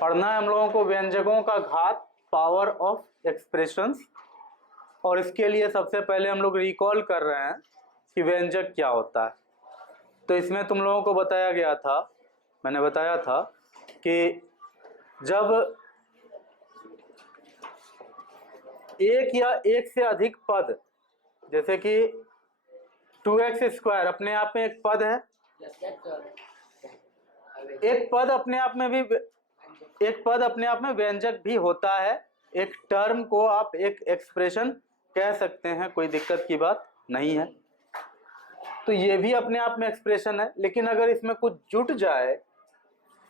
पढ़ना है हम लोगों को व्यंजकों का घात, पावर ऑफ एक्सप्रेशंस। और इसके लिए सबसे पहले हम लोग रिकॉल कर रहे हैं कि व्यंजक क्या होता है। तो इसमें तुम लोगों को बताया गया था, मैंने बताया था कि जब एक या एक से अधिक पद, जैसे कि 2x² अपने आप में एक पद है, एक पद अपने आप में भी, एक पद अपने आप में व्यंजक भी होता है। एक टर्म को आप एक एक्सप्रेशन कह सकते हैं, कोई दिक्कत की बात नहीं है। तो ये भी अपने आप में एक्सप्रेशन है, लेकिन अगर इसमें कुछ जुट जाए,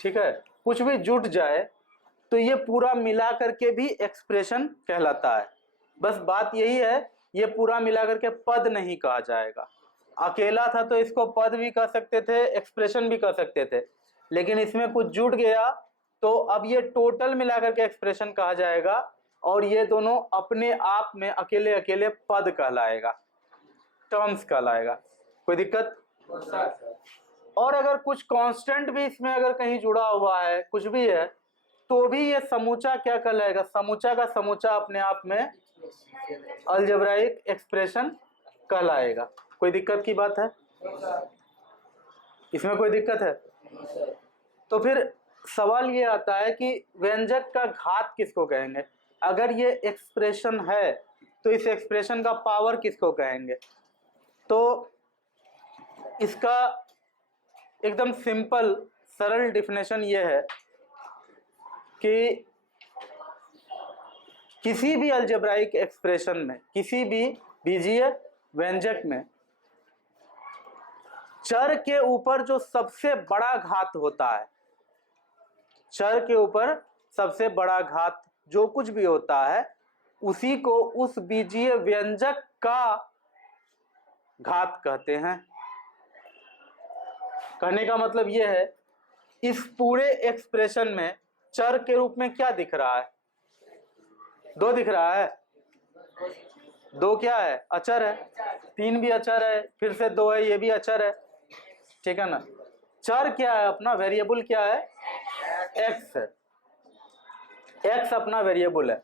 ठीक है, कुछ भी जुट जाए तो ये पूरा मिला करके भी एक्सप्रेशन कहलाता है। बस बात यही है, ये पूरा मिला करके पद नहीं कहा जाएगा। अकेला था तो इसको पद भी कह सकते थे, एक्सप्रेशन भी कह सकते थे, लेकिन इसमें कुछ जुट गया तो अब ये टोटल मिला करके एक्सप्रेशन कहा जाएगा, और ये दोनों अपने आप में अकेले अकेले पद कहलाएगा, टर्म्स कहलाएगा। कोई दिक्कत? और अगर कुछ कांस्टेंट भी इसमें अगर कहीं जुड़ा हुआ है, कुछ भी है, तो भी ये समूचा क्या कहलाएगा? समूचा का समूचा अपने आप में अलजेब्राइक एक्सप्रेशन कहलाएगा। कोई दिक्कत की बात है? इसमें कोई दिक्कत है? तो फिर सवाल ये आता है कि व्यंजक का घात किसको कहेंगे? अगर ये एक्सप्रेशन है तो इस एक्सप्रेशन का पावर किसको कहेंगे? तो इसका एकदम सिंपल सरल डेफिनेशन ये है कि किसी भी अलजेब्राइक एक्सप्रेशन में, किसी भी बीजीय व्यंजक में चर के ऊपर जो सबसे बड़ा घात होता है, चर के ऊपर सबसे बड़ा घात जो कुछ भी होता है, उसी को उस बीजीय व्यंजक का घात कहते हैं। कहने का मतलब यह है, इस पूरे एक्सप्रेशन में चर के रूप में क्या दिख रहा है? दो दिख रहा है। दो क्या है? अचर है। 3 भी अचर है, फिर से 2 है, ये भी अचर है, ठीक है ना। चर क्या है अपना? वेरिएबल क्या है? एक्स है। एक्स अपना वेरिएबल है।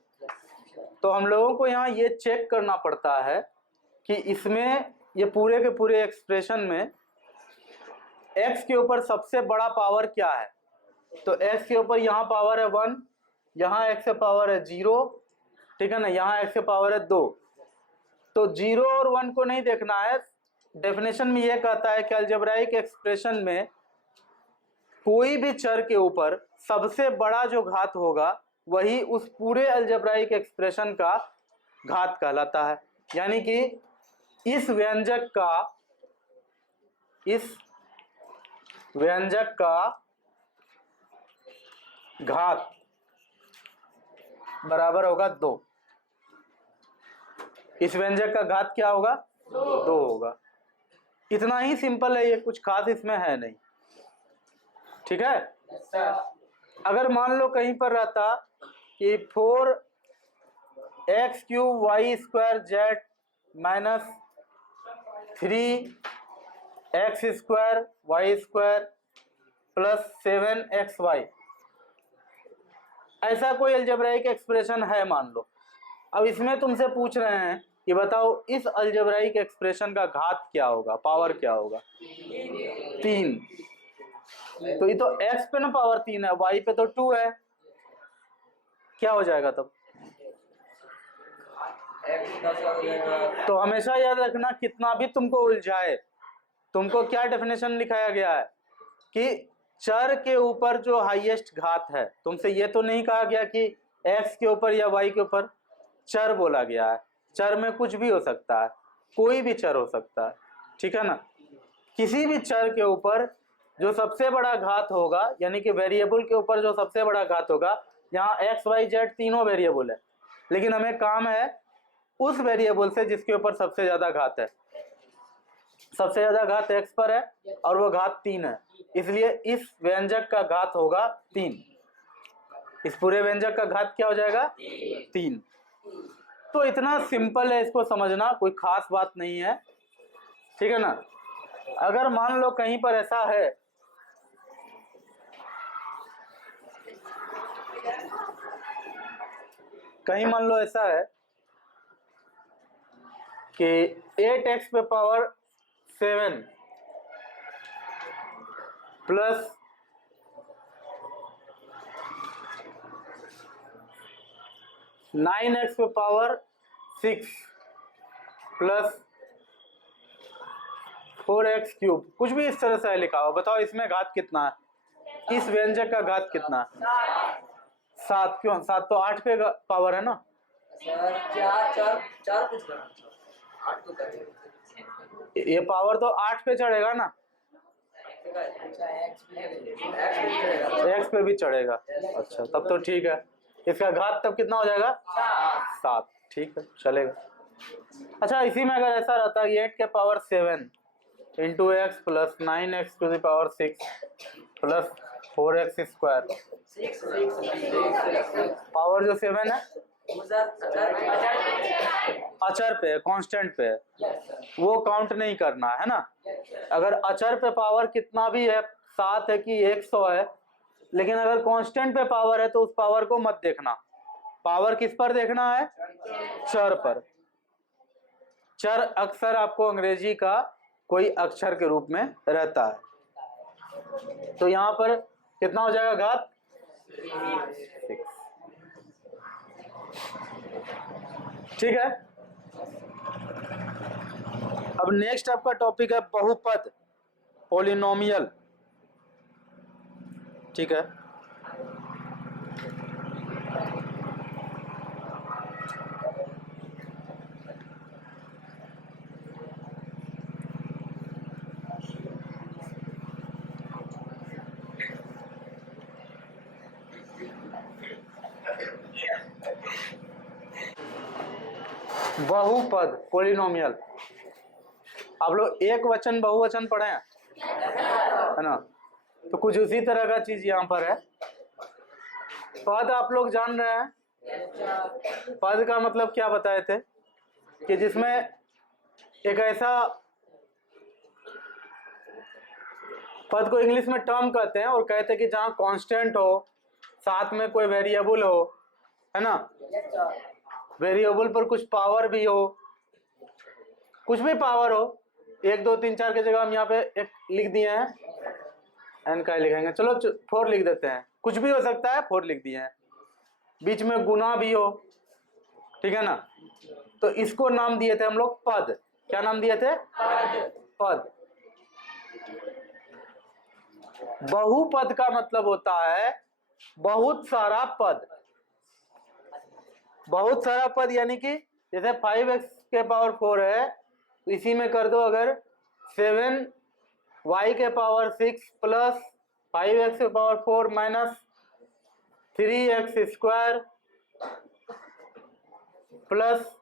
तो हम लोगों को यहाँ ये चेक करना पड़ता है कि इसमें, ये पूरे के पूरे एक्सप्रेशन में एक्स के ऊपर सबसे बड़ा पावर क्या है? तो एक्स के ऊपर यहाँ पावर है 1, यहाँ एक्स का पावर है 0, ठीक है ना, यहाँ एक्स का पावर है 2। तो 0 और 1 को नहीं देखना है। डेफिनेशन में यह कहता है कि अलजेब्राइक एक्सप्रेशन में कोई भी चर के ऊपर सबसे बड़ा जो घात होगा वही उस पूरे अलजेब्राइक एक्सप्रेशन का घात कहलाता है। यानी कि इस व्यंजक का घात बराबर होगा 2। इस व्यंजक का घात क्या होगा? 2 होगा। इतना ही सिंपल है, ये कुछ खास इसमें है नहीं, ठीक है। अगर मान लो कहीं पर रहता कि 4x³ y² z -3x² y² + 7xy, ऐसा कोई अलजेब्राइक एक्सप्रेशन है मान लो। अब इसमें तुमसे पूछ रहे हैं कि बताओ इस अलजेब्राइक एक्सप्रेशन का घात क्या होगा, पावर क्या होगा? 3। तो ये तो x पे ना पावर 3 है, y पे तो 2 है, क्या हो जाएगा तब? तो हमेशा याद रखना, कितना भी तुमको उलझाए, तुमको क्या डेफिनेशन लिखाया गया है कि चर के ऊपर जो हाईएस्ट घात है, तुमसे ये तो नहीं कहा गया कि x के ऊपर या y के ऊपर, चर बोला गया है। चर में कुछ भी हो सकता है, कोई भी चर हो सकता है, ठीक है ना। किसी भी चर के ऊपर जो सबसे बड़ा घात होगा, यानी कि वेरिएबल के ऊपर जो सबसे बड़ा घात होगा, यहाँ x y z तीनों वेरिएबल है, लेकिन हमें काम है उस वेरिएबल से जिसके ऊपर सबसे ज्यादा घात है। सबसे ज्यादा घात x पर है और वो घात 3 है, इसलिए इस व्यंजक का घात होगा 3। इस पूरे व्यंजक का घात क्या हो जाएगा? 3। तो इतना सिंपल है, इसको समझना कोई खास बात नहीं है, ठीक है ना। अगर मान लो कहीं पर ऐसा है कहीं मान लो ऐसा है कि 8x पे पावर 7 प्लस 9x पे पावर 6 प्लस 4x क्यूब, कुछ भी इस तरह से लिखा हो। बताओ इसमें घात कितना है, इस व्यंजक का घात कितना है? 7। क्यों 7? तो 8 पे पावर है ना सर। चार कुछ करना, 8 तो करेंगे। ये पावर तो 8 पे चढ़ेगा ना, x पे भी चढ़ेगा। अच्छा तब तो ठीक है, इसका घात तब कितना हो जाएगा? 7। ठीक है चलेगा। अच्छा इसी में अगर ऐसा रहता है 8 के power 7 into X plus 9x to the power 6 plus 4x square, power जो 7 है अचर पे, कांस्टेंट पे, वो काउंट नहीं करना है ना। अगर अचर पे पावर कितना भी है, 7 है कि 100 है, लेकिन अगर कांस्टेंट पे पावर है तो उस पावर को मत देखना। पावर किस पर देखना है? चर पर। चर अक्सर आपको अंग्रेजी का कोई अक्षर के रूप में रहता है। तो यहां पर कितना हो जाएगा घात? 6। ठीक है। अब नेक्स्ट आपका टॉपिक है बहुपद, पॉलिनोमियल। ठीक है। बहुपद, पॉलिनोमियल। आप लोग एक वचन बहुवचन पढ़े हैं, है ना? तो कुछ उसी तरह का चीज यहाँ पर है। पद आप लोग जान रहे हैं, पद का मतलब क्या बताए थे कि जिसमें एक ऐसा पद को इंग्लिश में टर्म कहते हैं, और कहते हैं कि जहां कांस्टेंट हो, साथ में कोई वेरिएबल हो, है ना? वेरिएबल पर कुछ पावर भी हो, कुछ भी पावर हो, 1 2 3 4 की जगह हम यहाँ पे एक लिख दिए हैं, एन का लिखेंगे, चलो 4 लिख देते हैं, कुछ भी हो सकता है, 4 लिख दिए हैं। बीच में गुना भी हो, ठीक है ना? तो इसको नाम दिए थे हम लोग पद। क्या नाम दिए थे? पद। बहुपद का मतलब होता है बहुत सारा पद। बहुत सारा पद यानी कि जैसे 5x के पावर 4 है, तो इसी में कर दो अगर 7y के पावर 6 प्लस 5x के power 4 minus 3x square plus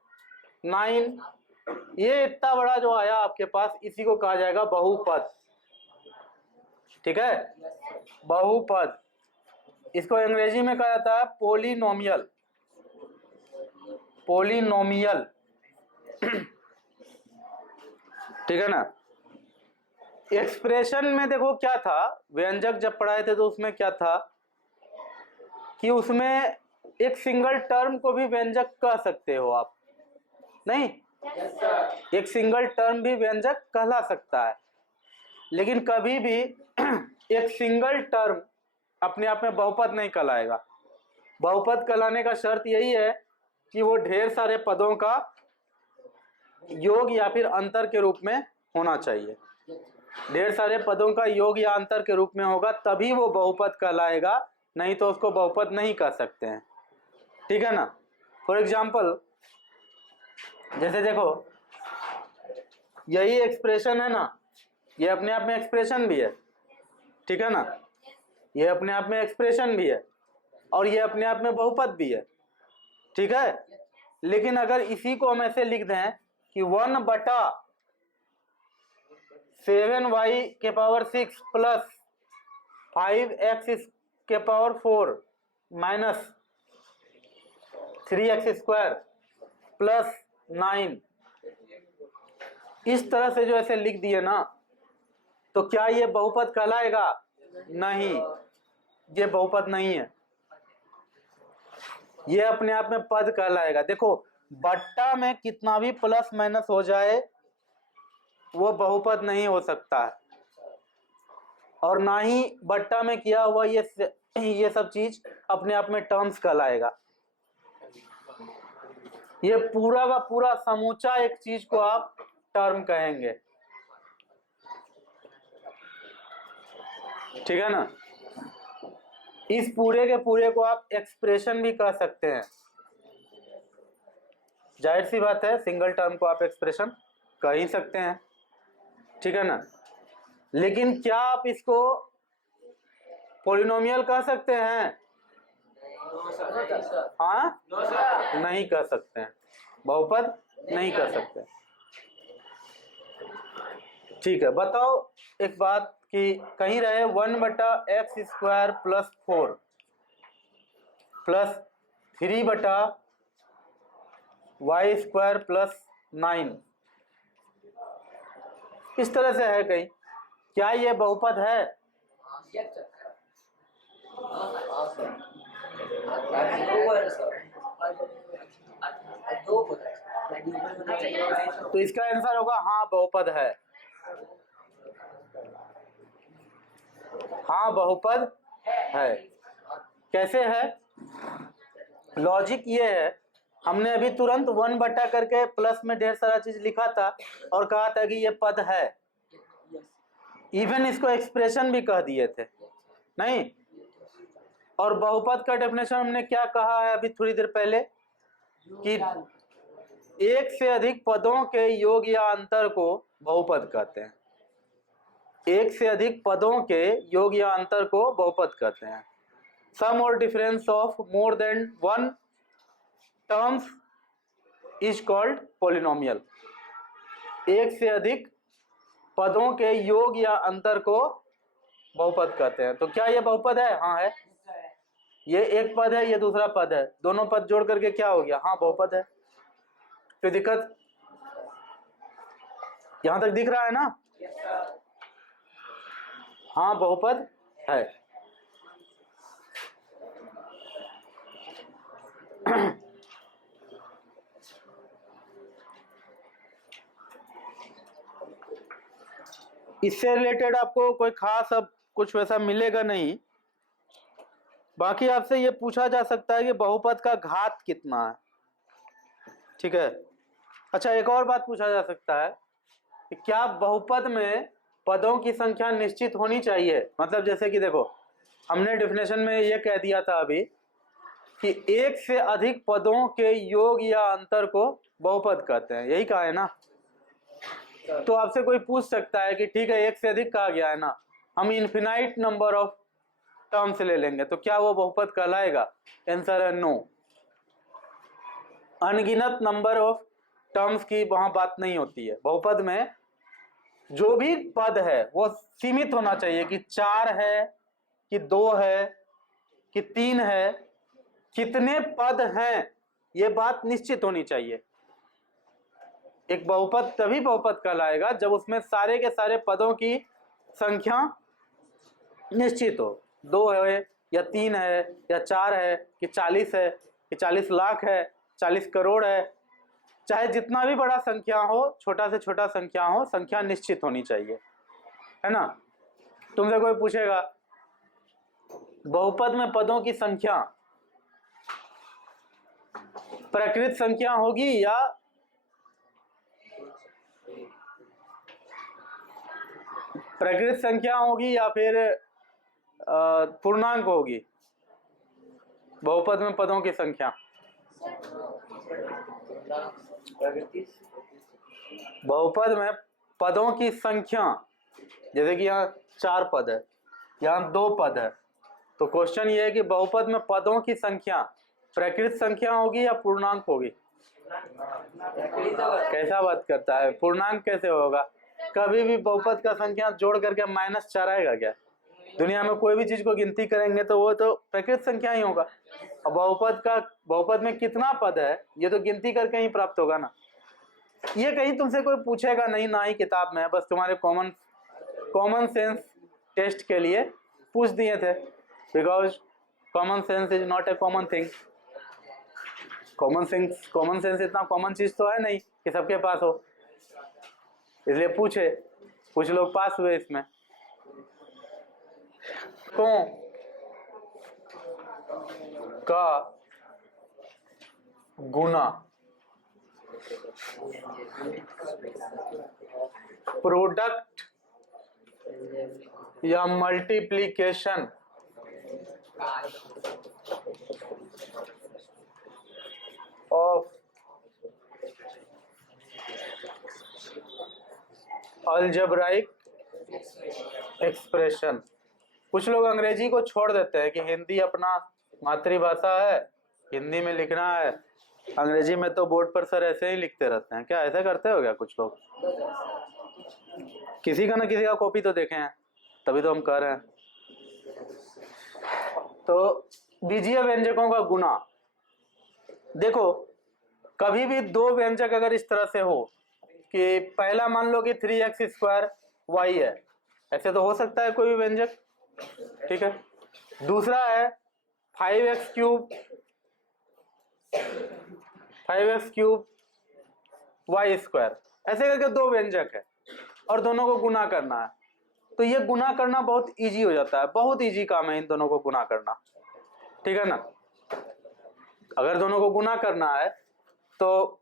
9, ये इतना बड़ा जो आया आपके पास, इसी को कहा जाएगा बहुपद। ठीक है, बहुपद। इसको अंग्रेजी में कहा जाता है पॉलिनोमियल। पॉलिनोमियल ठीक है ना। एक्सप्रेशन में देखो क्या था, व्यंजक जब पढ़ाए थे तो उसमें क्या था कि उसमें एक सिंगल टर्म को भी व्यंजक कह सकते हो आप, नहीं? एक सिंगल टर्म भी व्यंजक कहला सकता है, लेकिन कभी भी एक सिंगल टर्म अपने आप में बहुपद नहीं कहलाएगा। बहुपद कहलाने का शर्त यही है कि वो ढेर सारे पदों का योग या फिर अंतर के रूप में होना चाहिए। ढेर सारे पदों का योग या अंतर के रूप में होगा तभी वो बहुपद कहलाएगा, नहीं तो उसको बहुपद नहीं कह सकते हैं। ठीक है ना। फॉर एग्जाम्पल जैसे देखो यही एक्सप्रेशन है ना, ये अपने आप में एक्सप्रेशन भी है, ठीक है ना, ये अपने आप में एक्सप्रेशन भी है और ये अपने आप में बहुपद भी है, ठीक है। लेकिन अगर इसी को हम ऐसे लिख दें कि 1/7y के पावर 6 प्लस 5x के power 4 minus 3x square plus 9, इस तरह से जो ऐसे लिख दिए ना, तो क्या ये बहुपद कहलाएगा? नहीं, ये बहुपद नहीं है। ये अपने आप में पद कहलाएगा। देखो बट्टा में कितना भी प्लस माइनस हो जाए वो बहुपद नहीं हो सकता है, और ना ही बट्टा में किया हुआ ये सब चीज अपने आप में टर्म्स कहलाएगा। ये पूरा का पूरा समूचा एक चीज को आप टर्म कहेंगे, ठीक है ना। इस पूरे के पूरे को आप एक्सप्रेशन भी कह सकते हैं। जाहिर सी बात है सिंगल टर्म को आप एक्सप्रेशन कह ही सकते हैं, ठीक है ना। लेकिन क्या आप इसको पॉलिनोमियल कह सकते हैं? हाँ, नहीं कह सकते हैं, बहुपद नहीं कह सकते। ठीक है, बताओ एक बात कि कहीं रहे 1/x² + 4 + 3/y² + 9, इस तरह से है कहीं, क्या ये बहुपद है? तो इसका आंसर होगा हाँ बहुपद है। हाँ बहुपद है। कैसे है? लॉजिक ये है, हमने अभी तुरंत 1 बटा करके प्लस में ढेर सारा चीज लिखा था और कहा था कि ये पद है, इवन इसको एक्सप्रेशन भी कह दिए थे, नहीं? और बहुपद का डेफिनेशन हमने क्या कहा है अभी थोड़ी देर पहले, कि एक से अधिक पदों के योग या अंतर को बहुपद कहते हैं। एक से अधिक पदों के योग या अंतर को बहुपद कहते हैं। सम और difference of more than one terms is called polynomial. एक से अधिक पदों के योग या अंतर को बहुपद कहते हैं। तो क्या ये बहुपद है? हाँ है। ये एक पद है, ये दूसरा पद है, दोनों पद जोड़ करके क्या हो गया? हाँ बहुपद है। कोई दिक्कत? यहां तक दिख रहा है ना? हाँ बहुपद है। इससे रिलेटेड आपको कोई खास अब कुछ वैसा मिलेगा नहीं। बाकी आपसे ये पूछा जा सकता है कि बहुपद का घात कितना है, ठीक है। अच्छा, एक और बात पूछा जा सकता है कि क्या बहुपद में पदों की संख्या निश्चित होनी चाहिए? मतलब जैसे कि देखो, हमने डेफिनेशन में ये कह दिया था अभी कि एक से अधिक पदों के योग या अंतर को बहुपद कहते हैं, यही कहा है ना। तो आपसे कोई पूछ सकता है कि ठीक है एक से अधिक कहा गया है ना, हम इनफिनाइट नंबर ऑफ टर्म्स ले लेंगे तो क्या वो बहुपद कहलाएगा? आंसर है नो। अनगिनत नंबर ऑफ टर्म्स की वहां बात नहीं होती है। बहुपद में जो भी पद है वो सीमित होना चाहिए कि 4 है कि 2 है कि 3 है, कितने पद हैं ये बात निश्चित होनी चाहिए। एक बहुपद तभी बहुपद कहलाएगा जब उसमें सारे के सारे पदों की संख्या निश्चित हो। 2 है या 3 है या 4 है कि 40 है कि 40 लाख है, 40 करोड़ है, चाहे जितना भी बड़ा संख्या हो, छोटा से छोटा संख्या हो, संख्या निश्चित होनी चाहिए, है ना। तुमसे कोई पूछेगा बहुपद में पदों की संख्या प्रकृत संख्या होगी या प्रकृत संख्या होगी या फिर पूर्णांक होगी? बहुपद में पदों की संख्या बहुपद में पदों की संख्या, जैसे कि यहाँ 4 पद है, यहाँ 2 पद है, तो क्वेश्चन ये है कि बहुपद में पदों की संख्या प्रकृत संख्या होगी या पूर्णांक होगी? कैसा बात करता है, पूर्णांक कैसे होगा? कभी भी बहुपद का संख्या जोड़ करके -4 आएगा क्या? दुनिया में कोई भी चीज को गिनती करेंगे तो वो तो प्रकृत संख्या ही होगा। और बहुपद में कितना पद है ये तो गिनती करके ही प्राप्त होगा ना। ये कहीं तुमसे कोई पूछेगा नहीं, ना ही किताब में, बस तुम्हारे कॉमन सेंस टेस्ट के लिए पूछ दिए थे, because common sense is not a common thing. Common sense इतना कॉमन चीज तो है नहीं कि सबके पास हो, इसलिए पूछे, कुछ लोग पास हुए इसमें। कौन का गुना प्रोडक्ट या मल्टीप्लीकेशन ऑफ अलजेब्राइक एक्सप्रेशन। कुछ लोग अंग्रेजी को छोड़ देते हैं कि हिंदी अपना मातृभाषा है, हिंदी में लिखना है, अंग्रेजी में तो बोर्ड पर सर ऐसे ही लिखते रहते हैं। क्या ऐसे करते हो क्या कुछ लोग? किसी का ना किसी का कॉपी तो देखे हैं, तभी तो हम कह रहे हैं। तो बीजीय व्यंजकों का गुना, देखो कभी भी दो व्यंजक अगर इस तरह से हो कि पहला मान लो कि 3x² y है, ऐसे तो हो सकता है कोई भी व्यंजक, ठीक है। दूसरा है 5x³ y², ऐसे करके दो व्यंजक है और दोनों को गुना करना है। तो ये गुना करना बहुत इजी हो जाता है, बहुत इजी काम है इन दोनों को गुना करना, ठीक है ना। अगर दोनों को गुना करना है तो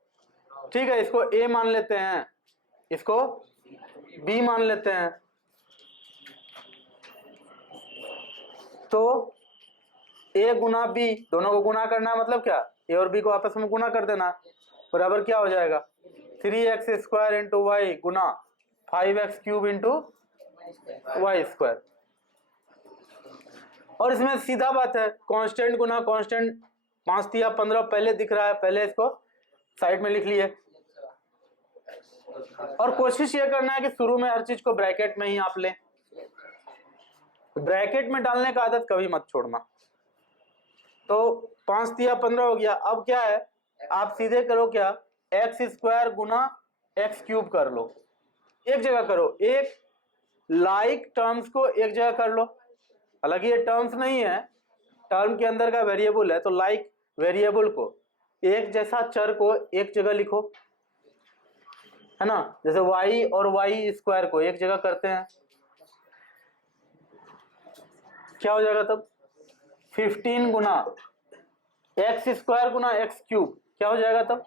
ठीक है, इसको a मान लेते हैं, इसको b मान लेते हैं। तो a गुना b, दोनों को गुना करना है, मतलब क्या, a और b को आपस में गुना कर देना, बराबर क्या हो जाएगा 3x² इंटू वाई गुना 5x³ इंटू y²। और इसमें सीधा बात है, कांस्टेंट गुना कांस्टेंट, 5 तिया 15 पहले दिख रहा है, पहले इसको साइड में लिख लिए। और कोशिश ये करना है कि शुरू में हर चीज को ब्रैकेट में ही आप लें, ब्रैकेट में डालने का आदत कभी मत छोड़ना। तो 5 तिया 15 हो गया। अब क्या है, आप सीधे करो क्या, x² गुना x³ कर लो, एक जगह करो, एक लाइक टर्म्स को एक जगह कर लो। हालांकि ये टर्म्स नहीं है, टर्म के अंदर का वेरिएबल है, तो लाइक वेरिएबल को, एक जैसा चर को एक जगह लिखो, है ना। जैसे y और y² को एक जगह करते हैं, क्या हो जाएगा तब 15 गुना x² गुना x³, क्या हो जाएगा तब,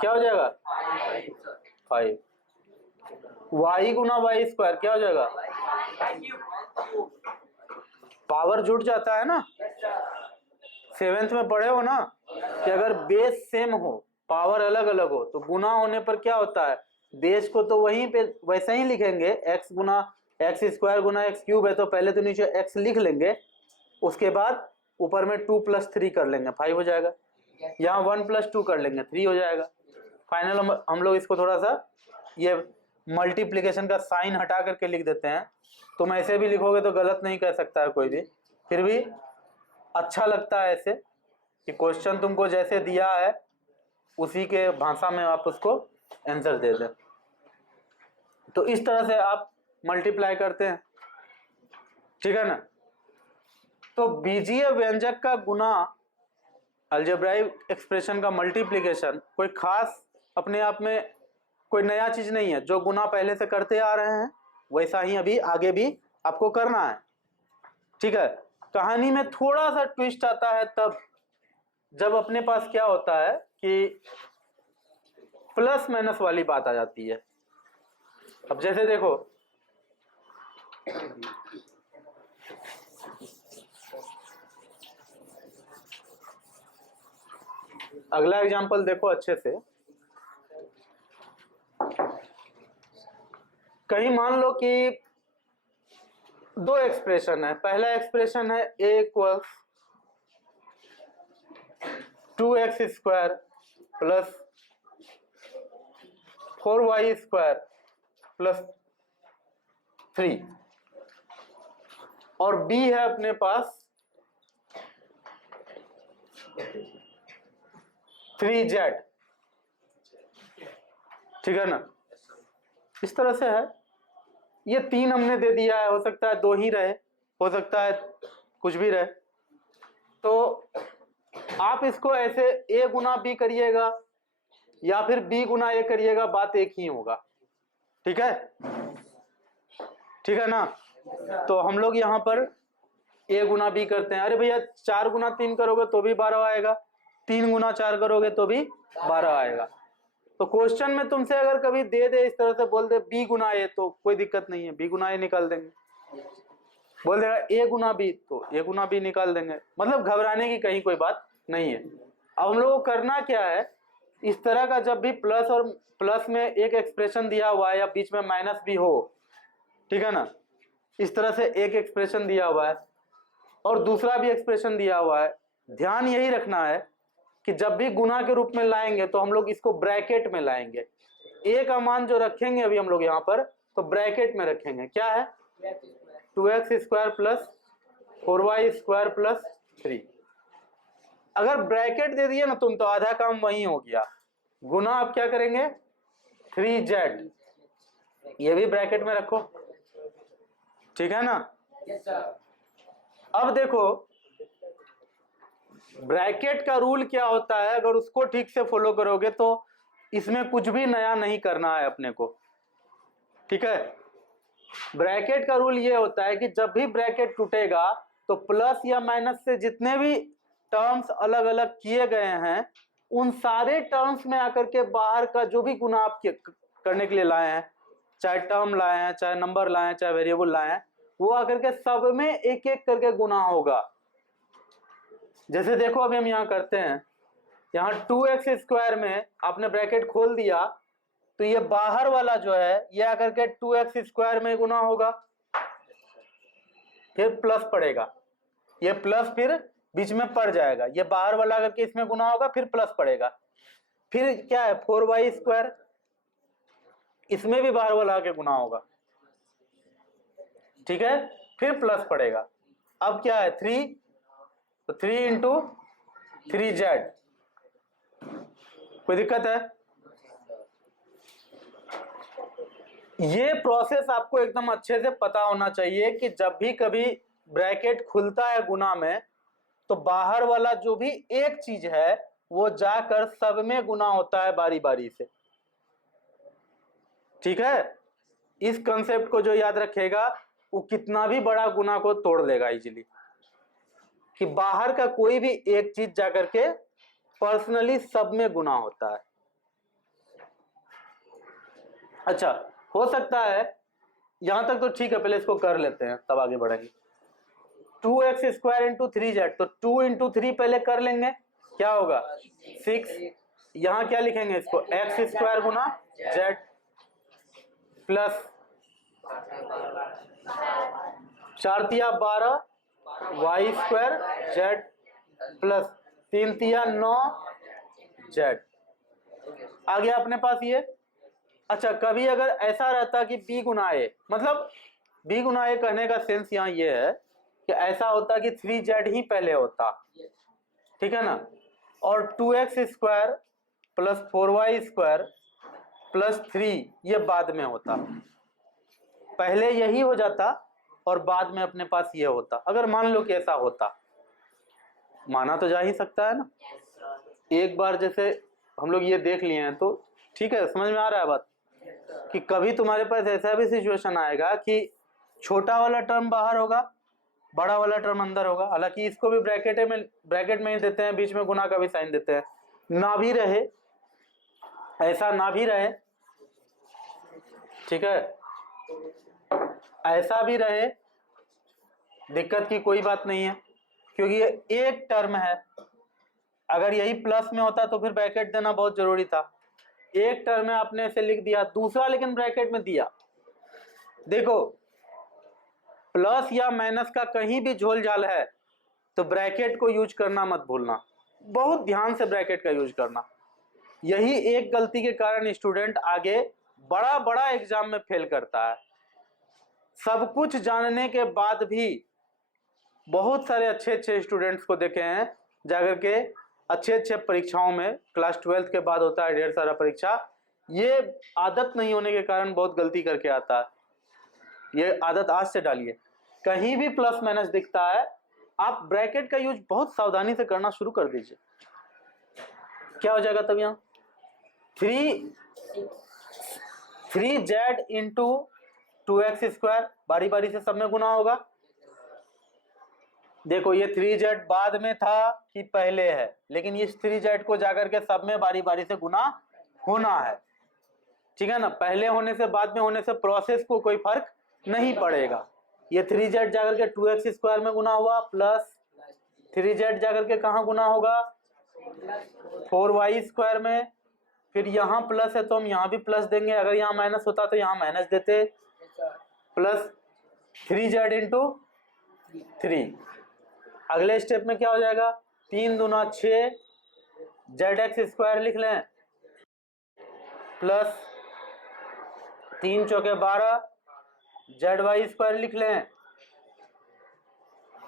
क्या हो जाएगा 5। y गुना y² क्या हो जाएगा, पावर जुट जाता है ना। 7th में पढ़े हो ना कि अगर बेस सेम हो, पावर अलग अलग हो, तो गुना होने पर क्या होता है, बेस को तो वहीं पे वैसे ही लिखेंगे, x गुना x² गुना x³ है तो पहले तो नीचे x लिख लेंगे, उसके बाद ऊपर में 2 + 3 कर लेंगे, 5 हो जाएगा। यहाँ 1 + 2 कर लेंगे, 3 हो जाएगा। फाइनल हम लोग इसको थोड़ा सा ये मल्टीप्लिकेशन का साइन हटा करके लिख देते हैं। तुम ऐसे भी लिखोगे तो गलत नहीं कह सकता है कोई भी, फिर भी अच्छा लगता है ऐसे कि क्वेश्चन तुमको जैसे दिया है उसी के भाषा में आप उसको आंसर दे दें। तो इस तरह से आप मल्टीप्लाई करते हैं, ठीक है ना। तो बीजीय व्यंजक का गुना, अलजेब्राइक एक्सप्रेशन का मल्टीप्लिकेशन कोई खास अपने आप में कोई नया चीज नहीं है, जो गुना पहले से करते आ रहे हैं वैसा ही अभी आगे भी आपको करना है, ठीक है। कहानी में थोड़ा सा ट्विस्ट आता है तब जब अपने पास क्या होता है कि प्लस माइनस वाली बात आ जाती है। अब जैसे देखो, अगला एग्जांपल देखो अच्छे से। कहीं मान लो कि दो एक्सप्रेशन है, पहला एक्सप्रेशन है a = 2x² plus 4y² plus 3, और b है अपने पास 3z, ठीक है ना। इस तरह से है, ये 3 हमने दे दिया है, हो सकता है 2 ही रहे, हो सकता है कुछ भी रहे, तो आप इसको ऐसे a गुना b करिएगा या फिर b गुना a करिएगा, बात एक ही होगा। ठीक है, ठीक है ना। तो हम लोग यहाँ पर a गुना b करते हैं। अरे भैया 4 गुना 3 करोगे तो भी 12 आएगा, 3 गुना 4 करोगे तो भी 12 आएगा। तो क्वेश्चन में तुमसे अगर कभी दे दे, इस तरह से बोल दे b गुना a, तो कोई दिक्कत नहीं है, b गुना a निकाल देंगे। बोल देगा a गुना b, तो a गुना b निकाल देंगे। मतलब घबराने की कहीं कोई बात नहीं है। अब हम लोग को करना क्या है, इस तरह का जब भी प्लस और प्लस में एक एक्सप्रेशन दिया हुआ है या बीच में माइनस भी हो, ठीक है ना, इस तरह से एक एक्सप्रेशन दिया हुआ है और दूसरा भी एक्सप्रेशन दिया हुआ है, ध्यान यही रखना है कि जब भी गुना के रूप में लाएंगे तो हम लोग इसको ब्रैकेट में लाएंगे। a का मान जो रखेंगे अभी हम लोग यहाँ पर, तो ब्रैकेट में रखेंगे। क्या है, 2x square plus 4y square plus 3। अगर ब्रैकेट दे दिए ना तुम, तो आधा काम वही हो गया। गुना आप क्या करेंगे, 3z, ये भी ब्रैकेट में रखो, ठीक है ना। अब देखो ब्रैकेट का रूल क्या होता है, अगर उसको ठीक से फॉलो करोगे तो इसमें कुछ भी नया नहीं करना है अपने को, ठीक है। ब्रैकेट का रूल ये होता है कि जब भी ब्रैकेट टूटेगा तो प्लस या माइनस से जितने भी टर्म्स अलग अलग किए गए हैं, उन सारे टर्म्स में आकर के बाहर का जो भी गुना आप करने के लिए लाए हैं, चाहे टर्म लाए हैं, चाहे नंबर लाए हैं, चाहे वेरिएबल लाए हैं, वो आकर के सब में एक एक करके गुना होगा। जैसे देखो अभी हम यहाँ करते हैं, यहाँ 2x स्क्वायर में आपने ब्रैकेट खोल दिया तो ये बाहर वाला जो है ये आकर के 2x स्क्वायर में गुना होगा, फिर प्लस पड़ेगा, ये प्लस फिर बीच में पड़ जाएगा, ये बाहर वाला आकर के इसमें गुना होगा, फिर प्लस पड़ेगा, फिर क्या है 4y स्क्वायर, इसमें भी बाहर वाला आके गुना होगा, ठीक है, फिर प्लस पड़ेगा। अब क्या है 3, तो 3 इंटू 3z, कोई दिक्कत है। ये प्रोसेस आपको एकदम अच्छे से पता होना चाहिए कि जब भी कभी ब्रैकेट खुलता है गुना में, तो बाहर वाला जो भी एक चीज है वो जाकर सब में गुना होता है बारी बारी से, ठीक है। इस कंसेप्ट को जो याद रखेगा वो कितना भी बड़ा गुना को तोड़ देगा इजीली, कि बाहर का कोई भी एक चीज जाकर के पर्सनली सब में गुना होता है। अच्छा, हो सकता है यहां तक तो ठीक है, पहले इसको कर लेते हैं तब आगे बढ़ेंगे। 2x स्क्वायर इंटू 3z, तो 2 इंटू 3 पहले कर लेंगे, क्या होगा 6। यहां क्या लिखेंगे इसको, x स्क्वायर गुना z प्लस 4 तिया 12 y स्क्वायर z प्लस 3 तिया 9 z। आ गया अपने पास ये। अच्छा, कभी अगर ऐसा रहता कि b गुना a, मतलब b गुना a कहने का सेंस यहाँ ये है कि ऐसा होता कि 3z ही पहले होता, ठीक है ना, और 2x square plus 4y square plus 3 ये बाद में होता। पहले यही हो जाता और बाद में अपने पास ये होता। अगर मान लो कि ऐसा होता, माना तो जा ही सकता है ना। एक बार जैसे हम लोग ये देख लिए हैं तो ठीक है, समझ में आ रहा है बात, कि कभी तुम्हारे पास ऐसा भी सिचुएशन आएगा कि छोटा वाला टर्म बाहर होगा, बड़ा वाला टर्म अंदर होगा। हालांकि इसको भी ब्रैकेट में ही देते हैं, बीच में गुना का भी साइन देते हैं। ना भी रहे, ऐसा ना भी रहे, ठीक है, ऐसा भी रहे, दिक्कत की कोई बात नहीं है, क्योंकि ये एक टर्म है। अगर यही प्लस में होता तो फिर ब्रैकेट देना बहुत जरूरी था। एक टर्म है, आपने ऐसे लिख दिया, दूसरा लेकिन ब्रैकेट में दिया। देखो प्लस या माइनस का कहीं भी झोल झाल है तो ब्रैकेट को यूज करना मत भूलना, बहुत ध्यान से ब्रैकेट का यूज करना। यही एक गलती के कारण स्टूडेंट आगे बड़ा बड़ा एग्जाम में फेल करता है। सब कुछ जानने के बाद भी बहुत सारे अच्छे स्टूडेंट्स को देखे हैं जाकर के अच्छे परीक्षाओं में, क्लास 12th के बाद होता है ढेर सारा परीक्षा, ये आदत नहीं होने के कारण बहुत गलती करके आता है। ये आदत आज से डालिए, कहीं भी प्लस माइनस दिखता है आप ब्रैकेट का यूज बहुत सावधानी से करना शुरू कर दीजिए। क्या हो जाएगा तब यहाँ 3z इंटू 2x² बारी बारी से सब में गुना होगा। देखो ये 3z बाद में था कि पहले है, लेकिन इस 3z को जाकर के सब में बारी बारी से गुना होना है, ठीक है ना। पहले होने से बाद में होने से प्रोसेस को कोई फर्क नहीं पड़ेगा। ये 3z जाकर के 2x² में गुना हुआ, प्लस 3z जाकर के कहाँ गुना होगा 4y² में। फिर यहाँ प्लस है तो हम यहाँ भी प्लस देंगे, अगर यहाँ माइनस होता तो यहाँ माइनस देते, प्लस 3z इंटू 3। अगले स्टेप में क्या हो जाएगा 3 दूना 6 zx² लिख लें, प्लस 3 चौके 12 zy² लिख लें,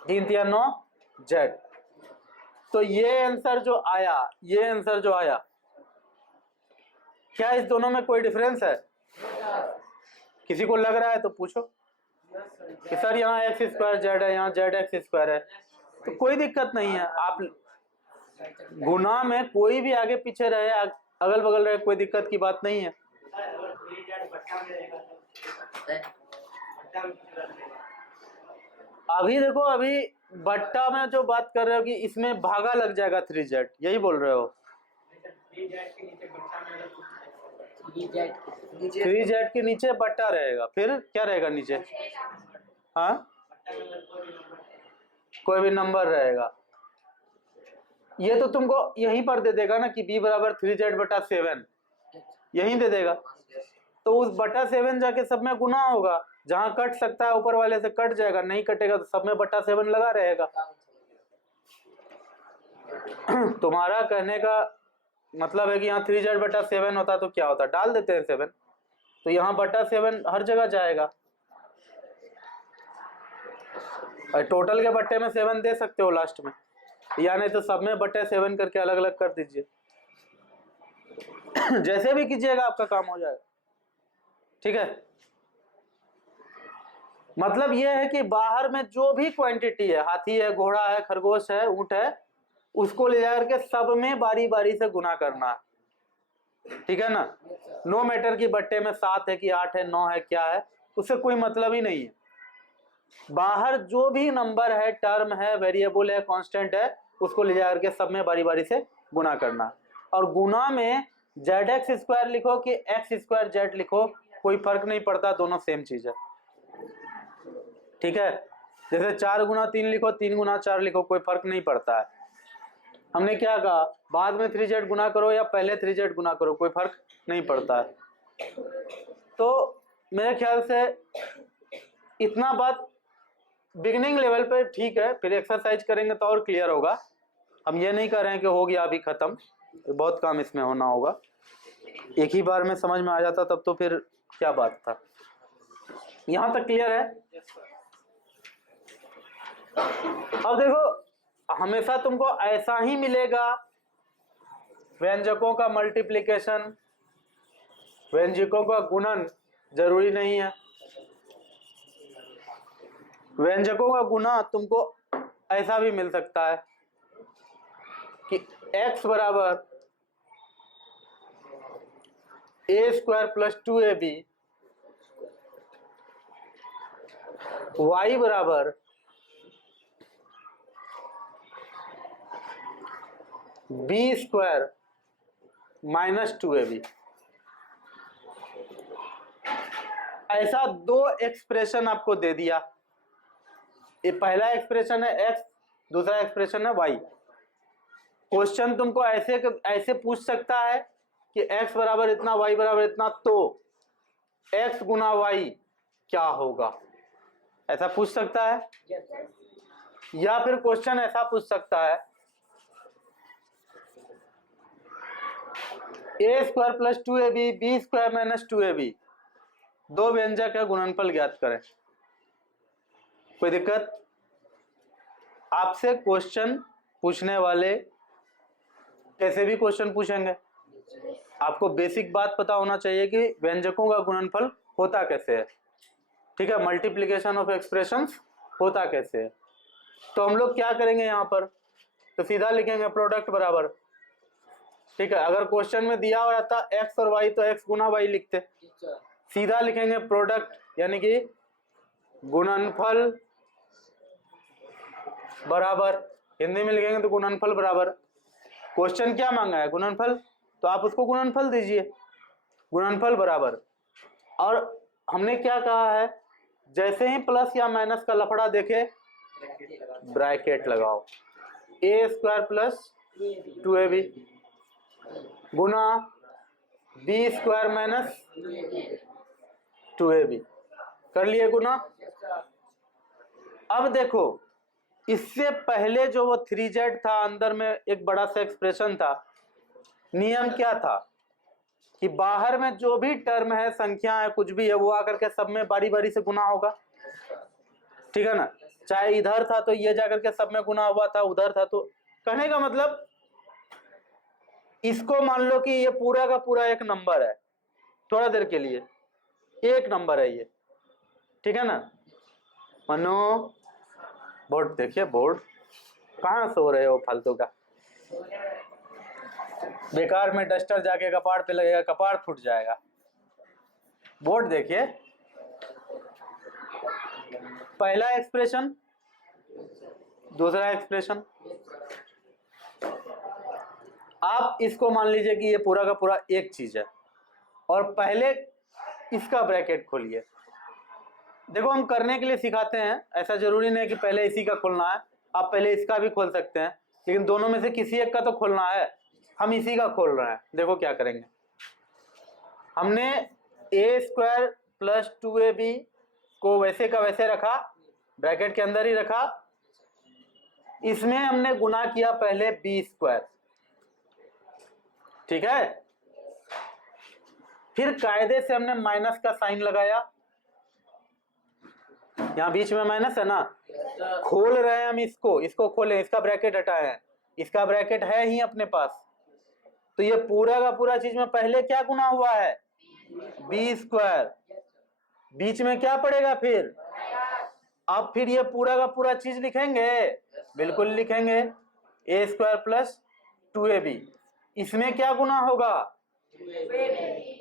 3 तिया 9 z। तो ये आंसर जो आया, क्या इस दोनों में कोई डिफरेंस है? किसी को लग रहा है तो पूछो कि सर यहाँ x² z है, यहाँ zx² है, तो कोई दिक्कत नहीं है। आप गुना में कोई भी आगे पीछे रहे, अगल बगल रहे, कोई दिक्कत की बात नहीं है। अभी देखो, अभी बट्टा में जो बात कर रहे हो कि इसमें भागा लग जाएगा 3z, यही बोल रहे हो। 3z के नीचे बट्टा रहेगा, फिर क्या रहेगा नीचे? हाँ, कोई भी नंबर रहेगा। ये तो तुमको यहीं पर दे देगा ना कि b बराबर 3z/7, यहीं दे देगा। तो उस बटा 7 जाके सब में गुना होगा, जहां कट सकता है ऊपर वाले से कट जाएगा, नहीं कटेगा तो सब में बटा 7 लगा रहेगा। तुम्हारा कहने का मतलब है कि यहाँ 3z/7 होता तो क्या होता, डाल देते हैं 7, तो यहाँ बटा 7 हर जगह जाएगा। टोटल के बट्टे में 7 दे सकते हो लास्ट में, या नहीं तो सब में बटे 7 करके अलग अलग कर दीजिए। जैसे भी कीजिएगा आपका काम हो जाएगा, ठीक है। मतलब यह है कि बाहर में जो भी क्वांटिटी है, हाथी है, घोड़ा है, खरगोश है, ऊंट है, उसको ले जाकर के सब में बारी बारी से गुना करना है, ठीक है ना। नो मैटर कि बट्टे में 7 है कि 8 है, 9 है, क्या है, उससे कोई मतलब ही नहीं है। बाहर जो भी नंबर है, टर्म है, वेरिएबल है, कांस्टेंट है, उसको ले जाकर के सब में बारी बारी से गुना करना। और गुना में zx² लिखो कि x² z लिखो, कोई फर्क नहीं पड़ता, दोनों सेम चीज है, ठीक है। जैसे 4 गुना 3 लिखो, 3 गुना 4 लिखो, कोई फर्क नहीं पड़ता है। हमने क्या कहा, बाद में 3z गुना करो या पहले 3z गुना करो, कोई फर्क नहीं पड़ता है। तो मेरे ख्याल से इतना बात बिगिनिंग लेवल पे ठीक है, फिर एक्सरसाइज करेंगे तो और क्लियर होगा। हम ये नहीं कर रहे हैं कि हो गया अभी खत्म, बहुत काम इसमें होना होगा। एक ही बार में समझ में आ जाता तब तो फिर क्या बात था। यहां तक क्लियर है? अब देखो, हमेशा तुमको ऐसा ही मिलेगा, व्यंजकों का मल्टीप्लिकेशन, व्यंजकों का गुणन जरूरी नहीं है। व्यंजकों का गुना तुमको ऐसा भी मिल सकता है कि x बराबर a² + 2ab, y बराबर b² - 2ab। ऐसा दो एक्सप्रेशन आपको दे दिया। ये पहला एक्सप्रेशन है x, दूसरा एक्सप्रेशन है y। क्वेश्चन तुमको ऐसे पूछ सकता है कि x बराबर इतना, y बराबर इतना, तो x गुना y क्या होगा, ऐसा पूछ सकता है। या फिर क्वेश्चन ऐसा पूछ सकता है a² + 2ab b² - 2ab, दो व्यंजक का गुणनफल ज्ञात करें। कोई दिक्कत? आपसे क्वेश्चन पूछने वाले कैसे भी क्वेश्चन पूछेंगे, आपको बेसिक बात पता होना चाहिए कि व्यंजकों का गुणनफल होता कैसे है, ठीक है। मल्टीप्लिकेशन ऑफ एक्सप्रेशंस होता कैसे है, तो हम लोग क्या करेंगे यहाँ पर, तो सीधा लिखेंगे प्रोडक्ट बराबर, ठीक है। अगर क्वेश्चन में दिया हो रहता एक्स और वाई तो एक्स गुना वाई लिखते, सीधा लिखेंगे प्रोडक्ट यानी कि गुणनफल बराबर, हिंदी में लिखेंगे तो गुणनफल बराबर। क्वेश्चन क्या मांगा है, गुणनफल, तो आप उसको गुणनफल दीजिए, गुणनफल बराबर। और हमने क्या कहा है, जैसे ही प्लस या माइनस का लफड़ा देखे ब्रैकेट लगाओ, ए स्क्वायर प्लस 2ab गुना बी स्क्वायर माइनस 2ab, कर लिए गुना। अब देखो इससे पहले जो वो 3z था, अंदर में एक बड़ा सा एक्सप्रेशन था, नियम क्या था कि बाहर में जो भी टर्म है, संख्या है, कुछ भी है, वो आकर के सब में बारी बारी से गुना होगा, ठीक है ना। चाहे इधर था तो ये जाकर के सब में गुना हुआ था, उधर था तो, कहने का मतलब इसको मान लो कि ये पूरा का पूरा एक नंबर है, थोड़ा देर के लिए एक नंबर है ये, ठीक है ना। मनो बोर्ड देखिए, बोर्ड कहाँ सो रहे हो फालतू का, बेकार में डस्टर जाके कपाड़ पे लगेगा, कपाड़ फूट जाएगा। बोर्ड देखिए, पहला एक्सप्रेशन, दूसरा एक्सप्रेशन, आप इसको मान लीजिए कि ये पूरा का पूरा एक चीज है, और पहले इसका ब्रैकेट खोलिए। देखो हम करने के लिए सिखाते हैं, ऐसा जरूरी नहीं है कि पहले इसी का खोलना है, आप पहले इसका भी खोल सकते हैं, लेकिन दोनों में से किसी एक का तो खोलना है। हम इसी का खोल रहे हैं, देखो क्या करेंगे, हमने ए स्क्वायर प्लस 2ab को वैसे का वैसे रखा, ब्रैकेट के अंदर ही रखा, इसमें हमने गुना किया पहले बी स्क्वायर, ठीक है। फिर कायदे से हमने माइनस का साइन लगाया, यहां बीच में माइनस है ना, खोल रहे हैं हम इसको, इसको खोलें, इसका ब्रैकेट हटाए, इसका ब्रैकेट है ही अपने पास, तो ये पूरा का पूरा चीज में पहले क्या गुना हुआ है, बी स्क्वायर, बीच में क्या पड़ेगा फिर, अब फिर ये पूरा का पूरा चीज लिखेंगे, बिल्कुल लिखेंगे, ए स्क्वायर प्लस 2ab, इसमें क्या गुना होगा,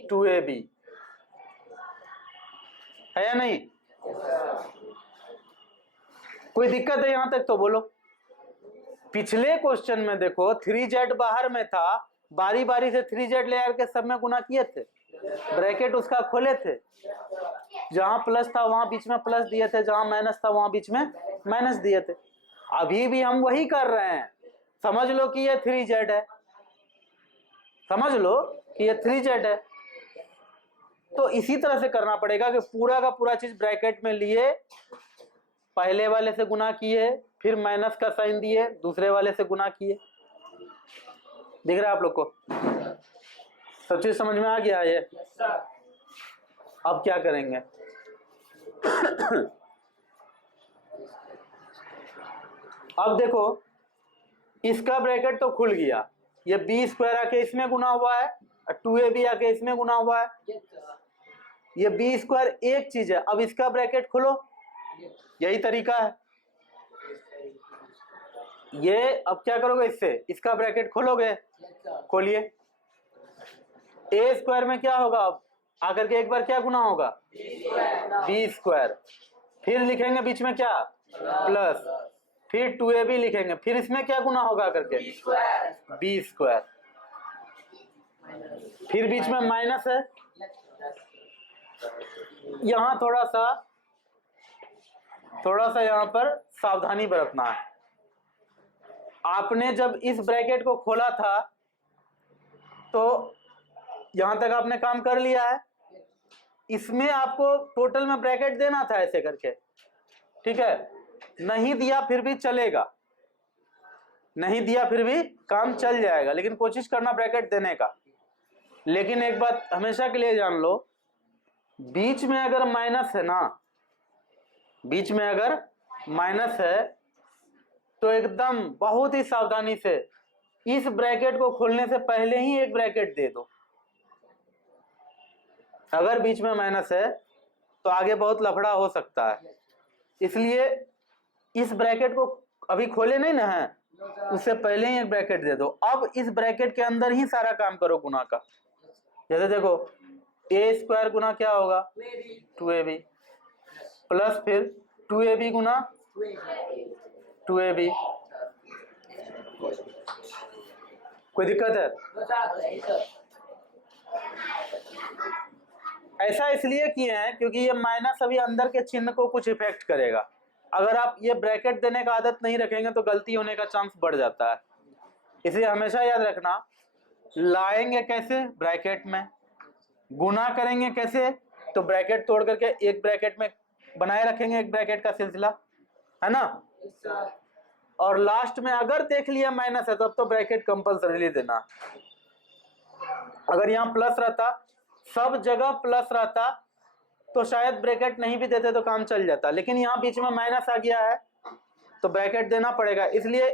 2ab, है या नहीं, कोई दिक्कत है यहां तक तो बोलो। पिछले क्वेश्चन में देखो 3z बाहर में था, बारी बारी से 3z ले आकर सब में गुना किए थे, ब्रैकेट उसका खोले थे, जहां प्लस था वहां बीच में प्लस दिए थे, जहां माइनस था वहां बीच में माइनस दिए थे। अभी भी हम वही कर रहे हैं, समझ लो कि ये 3z है, समझ लो कि ये 3z है, तो इसी तरह से करना पड़ेगा कि पूरा का पूरा चीज ब्रैकेट में लिए, पहले वाले से गुना किए, फिर माइनस का साइन दिए, दूसरे वाले से गुना किए। दिख रहा है आप लोग को, सब चीज समझ में आ गया ये। अब क्या करेंगे अब देखो इसका ब्रैकेट तो खुल गया, ये बी स्क्वायर आके इसमें गुना हुआ है, 2ab आके इसमें गुना हुआ है, ये बी स्क्वायर एक चीज है। अब इसका ब्रैकेट खोलो, यही तरीका है ये। अब क्या करोगे, इससे इसका ब्रैकेट खोलोगे, खोलिए, ए स्क्वायर में क्या होगा, अब आकर के एक बार क्या गुना होगा, बी स्क्वायर, फिर लिखेंगे बीच में क्या प्लस, फिर 2ab लिखेंगे, फिर इसमें क्या गुना होगा करके बी स्क्वायर, फिर बीच में माइनस है। यहां थोड़ा सा यहां पर सावधानी बरतना है। आपने जब इस ब्रैकेट को खोला था तो यहां तक आपने काम कर लिया है, इसमें आपको टोटल में ब्रैकेट देना था ऐसे करके, ठीक है। नहीं दिया फिर भी चलेगा, नहीं दिया फिर भी काम चल जाएगा, लेकिन कोशिश करना ब्रैकेट देने का। लेकिन एक बात हमेशा के लिए जान लो, बीच में अगर माइनस है ना, बीच में अगर माइनस है तो एकदम बहुत ही सावधानी से इस ब्रैकेट को खोलने से पहले ही एक ब्रैकेट दे दो। अगर बीच में माइनस है तो आगे बहुत लफड़ा हो सकता है, इसलिए इस ब्रैकेट को अभी खोले नहीं ना है, उससे पहले ही एक ब्रैकेट दे दो। अब इस ब्रैकेट के अंदर ही सारा काम करो गुना का। जैसे देखो ए स्क्वायर गुना क्या होगा 2ab प्लस फिर 2ab गुना 2ab। कोई दिक्कत है? ऐसा इसलिए किए हैं क्योंकि ये माइनस अभी अंदर के चिन्ह को कुछ इफेक्ट करेगा। अगर आप ये ब्रैकेट देने का आदत नहीं रखेंगे तो गलती होने का चांस बढ़ जाता है। इसलिए हमेशा याद रखना, लाएंगे कैसे ब्रैकेट में, गुना करेंगे कैसे तो ब्रैकेट तोड़ करके एक ब्रैकेट में बनाए रखेंगे, एक ब्रैकेट का सिलसिला, है ना। और लास्ट में अगर देख लिया माइनस है तब तो ब्रैकेट कंपल्सरीली देना। अगर यहाँ प्लस रहता, सब जगह प्लस रहता तो शायद ब्रैकेट नहीं भी देते तो काम चल जाता, लेकिन यहाँ बीच में माइनस आ गया है तो ब्रैकेट देना पड़ेगा। इसलिए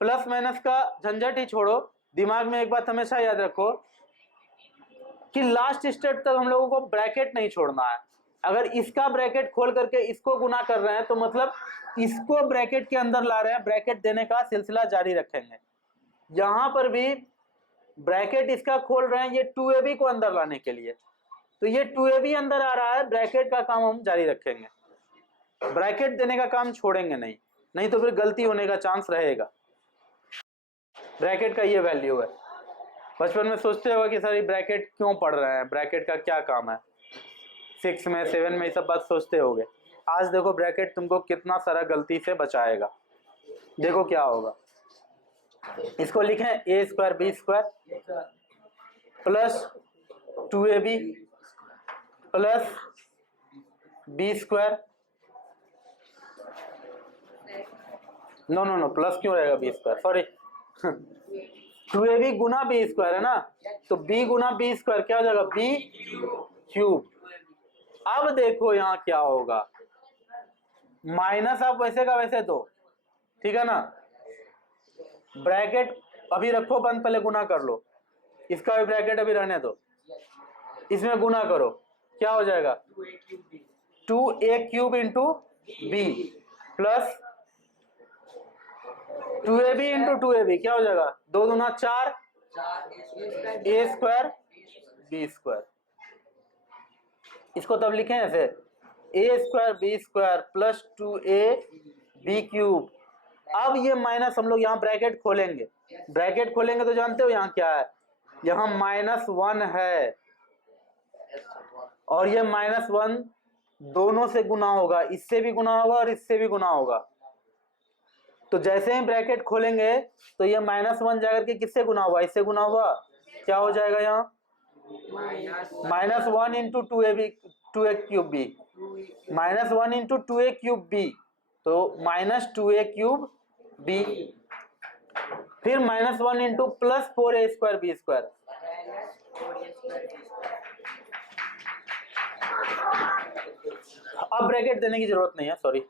प्लस माइनस का झंझट ही छोड़ो, दिमाग में एक बात हमेशा याद रखो कि लास्ट स्टेप तक हम लोगों को ब्रैकेट नहीं छोड़ना है। अगर इसका ब्रैकेट खोल करके इसको गुना कर रहे हैं तो मतलब इसको ब्रैकेट के अंदर ला रहे हैं, ब्रैकेट देने का सिलसिला जारी रखेंगे। यहां पर भी ब्रैकेट इसका खोल रहे हैं ये 2ab को अंदर लाने के लिए, तो ये 2ab अंदर आ रहा है, ब्रैकेट का काम हम जारी रखेंगे, ब्रैकेट देने का काम छोड़ेंगे नहीं तो फिर गलती होने का चांस रहेगा। ब्रैकेट का ये वैल्यू है। बचपन में सोचते होगा कि सर ये ब्रैकेट क्यों पढ़ रहे हैं, ब्रैकेट का क्या काम है, 6 में 7 में ये सब बात सोचते होगे। आज देखो ब्रैकेट तुमको कितना सारा गलती से बचाएगा। देखो क्या होगा, इसको लिखें a square b square plus 2ab plus b square, no plus क्यों रहेगा b स्क्वायर, सॉरी 2ab गुना b स्क्वायर है ना, तो b गुना b स्क्वायर क्या हो जाएगा b क्यूब। अब देखो यहाँ क्या होगा, माइनस आप वैसे का वैसे दो, ठीक है ना, ब्रैकेट अभी रखो बंद, पहले गुना कर लो, इसका भी ब्रैकेट अभी रहने दो, इसमें गुना करो क्या हो जाएगा 2a cube into b plus 2ab into 2ab क्या हो जाएगा 2 दूना 4 a स्क्वायर b स्क्वायर। इसको तब लिखें ऐसे a square b square plus 2a b cube. अब ये माइनस हम लोग यहाँ ब्रैकेट खोलेंगे, ब्रैकेट खोलेंगे तो जानते हो यहाँ क्या है, यहाँ -1 है और ये -1 दोनों से गुना होगा, इससे भी गुना होगा और इससे भी गुना होगा। तो जैसे ही ब्रैकेट खोलेंगे तो ये -1 जाकर के किससे गुना हुआ, इससे गुना हुआ, क्या हो जाएगा यहाँ -1 into 2a cube b, -1 into 2a cube b, तो -2a क्यूब b, फिर -1 into plus 4a square b square. अब ब्रैकेट देने की जरूरत नहीं है, सॉरी,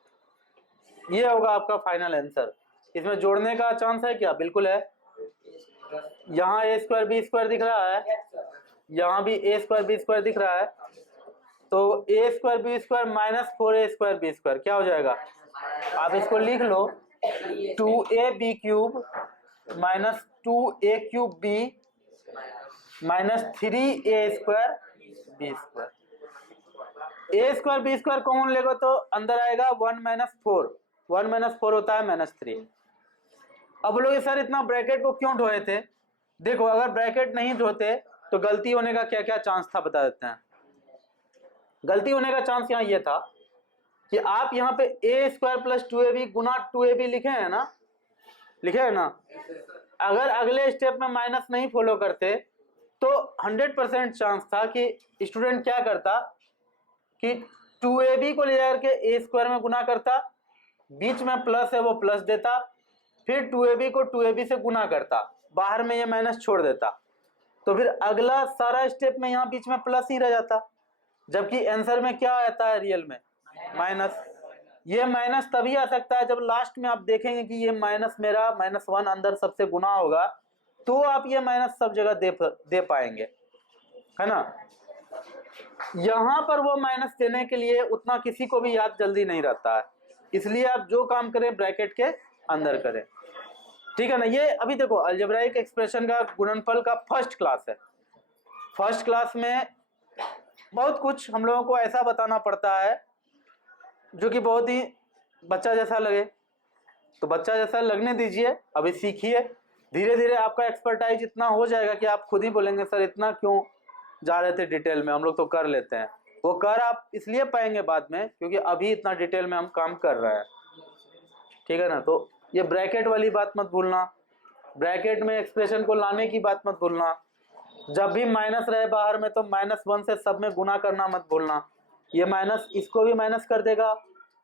ये होगा आपका फाइनल आंसर। इसमें जोड़ने का चांस है क्या, बिल्कुल है। यहाँ a स्क्वायर b स्क्वायर दिख रहा है, यहाँ भी a स्क्वायर b स्क्वायर दिख रहा है, तो a square b square minus 4a square b square क्या हो जाएगा, आप इसको लिख लो 2ab cube minus 2a cube b minus 3a square b square. a square b square common लेगा तो अंदर आएगा 1 माइनस 4, 1 माइनस 4 होता है -3। अब बोलोगे सर इतना ब्रैकेट को क्यों ढोए थे, देखो अगर ब्रैकेट नहीं ढोते तो गलती होने का क्या क्या चांस था बता देते हैं। गलती होने का चांस यहाँ ये था कि आप यहाँ पे a square plus 2ab Guna 2ab लिखे हैं ना, लिखे है ना, अगर अगले स्टेप में माइनस नहीं फॉलो करते तो 100% चांस था कि स्टूडेंट क्या करता कि 2ab को ले जाकर के a स्क्वायर में गुना करता, बीच में प्लस है वो प्लस देता, फिर 2ab को 2ab से गुना करता, बाहर में ये माइनस छोड़ देता, तो फिर अगला सारा स्टेप में यहाँ बीच में प्लस ही रह जाता, जबकि आंसर में क्या आता है रियल में माइनस। ये माइनस तभी आ सकता है जब लास्ट में आप देखेंगे कि ये माइनस मेरा -1 अंदर सबसे गुना होगा, तो आप ये माइनस सब जगह दे पाएंगे, है ना। यहाँ पर वो माइनस देने के लिए उतना किसी को भी याद जल्दी नहीं रहता है, इसलिए आप जो काम करें ब्रैकेट के अंदर करें, ठीक है ना। ये अभी देखो अलजेब्राइक एक्सप्रेशन का गुणनफल का फर्स्ट क्लास है। फर्स्ट क्लास में बहुत कुछ हम लोगों को ऐसा बताना पड़ता है जो कि बहुत ही बच्चा जैसा लगे, तो बच्चा जैसा लगने दीजिए, अभी सीखिए, धीरे धीरे आपका एक्सपर्टाइज इतना हो जाएगा कि आप खुद ही बोलेंगे सर इतना क्यों जा रहे थे डिटेल में, हम लोग तो कर लेते हैं। वो कर आप इसलिए पाएंगे बाद में क्योंकि अभी इतना डिटेल में हम काम कर रहे हैं, ठीक है ना। तो ये ब्रैकेट वाली बात मत भूलना, ब्रैकेट में एक्सप्रेशन को लाने की बात मत भूलना, जब भी माइनस रहे बाहर में तो -1 से सब में गुना करना मत भूलना। ये माइनस इसको भी माइनस कर देगा,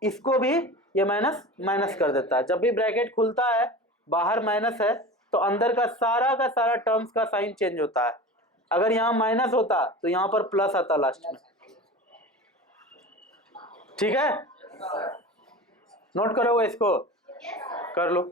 इसको भी ये माइनस कर देता है। जब भी ब्रैकेट खुलता है बाहर माइनस है तो अंदर का सारा टर्म्स का साइन चेंज होता है। अगर यहाँ माइनस होता तो यहाँ पर प्लस आता लास्ट में, ठीक है। नोट करोगे इसको, कर लो।